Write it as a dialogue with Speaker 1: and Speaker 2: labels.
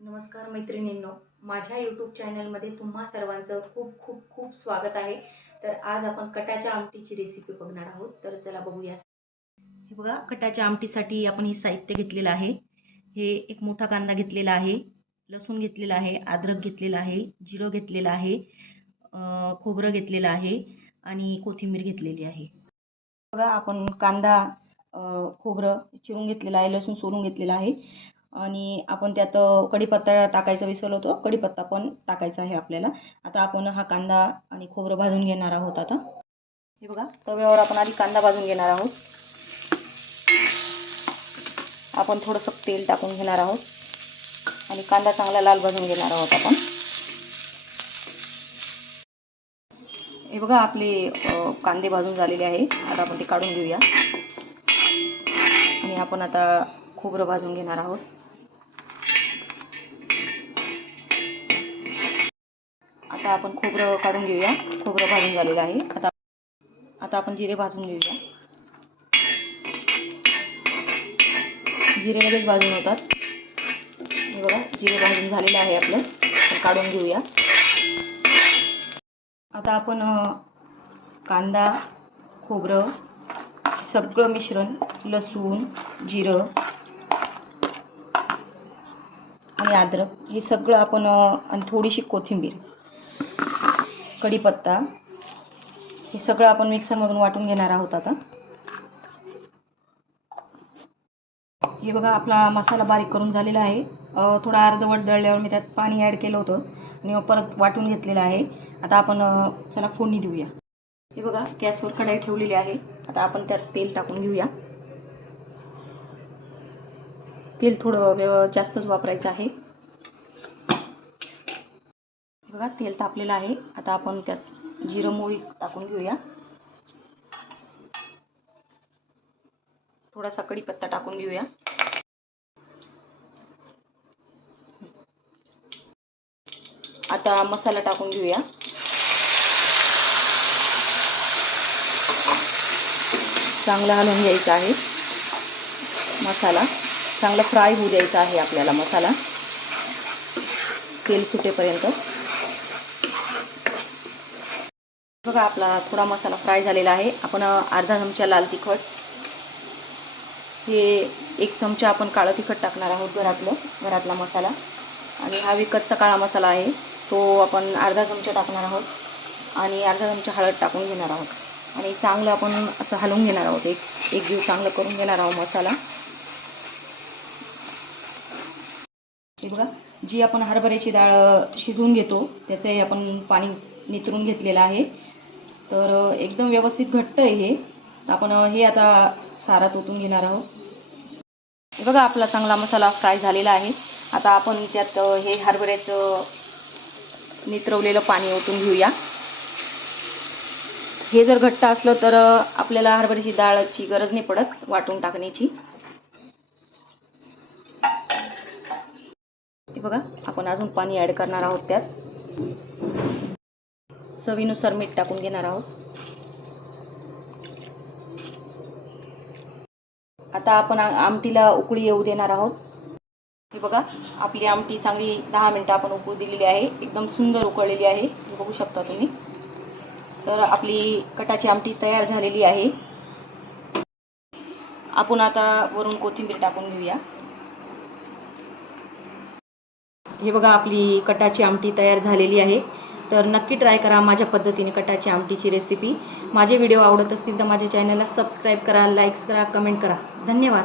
Speaker 1: नमस्कार मैत्रिणींनो माझ्या यूट्यूब चॅनलमध्ये तुम्हा सर्वांचं खूप खूप खूप स्वागत आहे. तर आज आपण कटाच्या आमटीची रेसिपी बघणार आहोत. तर चला बघूया. हे बघा कटाच्या आमटीसाठी आपण हे साहित्य घेतलेलं आहे. हे एक मोठा कांदा घेतलेला आहे लसूण घेतलेला आहे अद्रक घेतलेलं आहे जिरं घेतलेलं आहे खोबरं घेतलेलं आहे आणि कोथिंबीर घेतलेली आहे. बघा आपण कांदा खोबरं चिरून घेतलेलं आहे लसूण सोलून घेतलेलं आहे. आणि आपण त्यात कढीपत्ता टाकायचा विसरलो होतो. कढीपत्ता पण टाकायचा आहे आपल्याला. आता आपण हा कांदा आणि खोबरं भाजून घेणार आहोत आता. हे बघा तव्यावर आपण आधी कांदा भाजून घेणार आहोत. आपण थोडंसं तेल टाकून घेणार आहोत. आणि कांदा चांगला लाल भाजून घेणार आहोत आपण. हे बघा आपले कांदे भाजून झालेले आहे. आता आपण ते काढून घेऊया. आणि आपण आता खोबरं भाजून घेणार आहोत. आता आपण खोबरं काढून घेऊया. खोबरं भाजून झालेलं आहे. आता आता आपण जिरे भाजून घेऊया. जिरे लगेच भाजून होतात. बघा जिरे भाजून झालेलं आहे आपलं. काढून घेऊया. आता आपण कांदा खोबरं सगळं मिश्रण लसूण जिरं आणि अद्रक हे सगळं आपण आणि थोडीशी कोथिंबीर. कढीपत्ता. हे सगळं आपण मिक्सरमधून वाटून घेणार आहोत आता. हे बघा आपला मसाला बारीक करून झालेला आहे. थोडा अर्धवट दळल्यावर मी त्यात पाणी ॲड केलं होतं आणि परत वाटून घेतलेलं आहे. आता आपण चला फोडणी देऊया. हे बघा गॅसवर कढाई ठेवलेली आहे. आता आपण त्यात तेल टाकून घेऊया. तेल थोडं जास्तच वापरायचं आहे. बघा तेल तापलेलं आहे. आता आपण त्यात जिरं मोहरी टाकून घेऊया. थोडासा कढीपत्ता टाकून घेऊया. आता मसाला टाकून घेऊया. चांगला हलवून घ्यायचा आहे मसाला. चांगला फ्राय होऊ द्यायचा आहे आपल्याला मसाला. तेल सुटेपर्यंत. बघा आपला थोडा मसाला फ्राय झालेला आहे. आपण अर्धा चमचा लाल तिखट. हे एक चमचा आपण काळं तिखट टाकणार आहोत घरातलं घरातला मसाला. आणि हा विकतचा काळा मसाला आहे. तो आपण अर्धा चमचा टाकणार आहोत. आणि अर्धा चमचा हळद टाकून घेणार आहोत. आणि चांगलं आपण असं हलवून घेणार आहोत. एक एक जीव चांगलं करून घेणार आहोत मसाला. हे बघा जी आपण हरभऱ्याची डाळ शिजवून घेतो त्याचंही आपण पाणी नितरून घेतलेलं आहे. तर एकदम व्यवस्थित घट्ट आहे हे. आपण हे आता सारात ओतून घेणार आहोत. हे बघा आपला चांगला मसाला फ्राय झालेला आहे. आता आपण त्यात हे हरभऱ्याचं नितरवलेलं पाणी ओतून घेऊया. हे जर घट्ट असलं तर आपल्याला हरभऱ्याची डाळची गरज नाही पडत वाटून टाकण्याची. बघा आपण अजून पाणी ॲड करणार आहोत त्यात. चवीनुसार मीठ टाकून घेणार आहोत. आता आपण आमटीला उकळी येऊ देणार आहोत. हे बघा आपली आमटी चांगली दहा मिनटं आपण उकळू दिलेली आहे. एकदम सुंदर उकळलेली आहे. हे बघू शकता तुम्ही. तर आपली कटाची आमटी तयार झालेली आहे. आपण आता वरून कोथिंबीर टाकून घेऊया. हे बघा आपली कटाची आमटी तयार झालेली आहे. तर नक्की ट्राय करा माझ्या पद्धतीने कटाची आमटीची रेसिपी माझे व्हिडिओ आवडत असतील तर माझ्या चॅनलला सबस्क्राईब करा लाईक्स करा कमेंट करा. धन्यवाद.